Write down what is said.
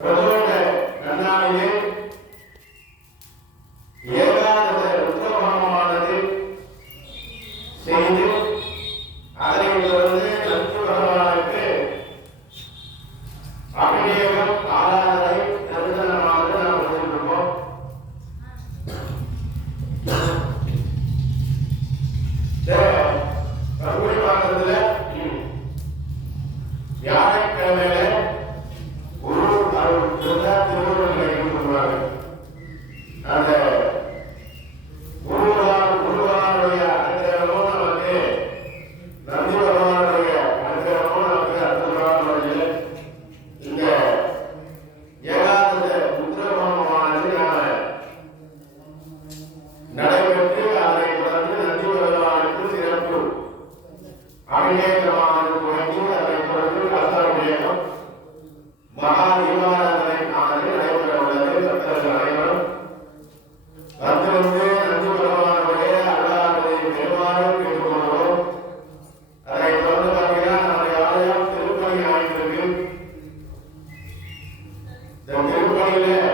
பிரதோஷ நன்னாளிலே ஏகாதச ருத்ரஹோமமானது செய்து அதனைத் தொடர்ந்து நந்தி பகவானுக்கு அபிஷேகம் ஆராதனை தரிசனமாக நாம் கொண்டிருக்கோம் இந்த பங்குனி வியாழக்கிழமையில அருள் இருந்தா திருவள்ளுவர் சொல்லுவாங்க அந்த குருவான் The temple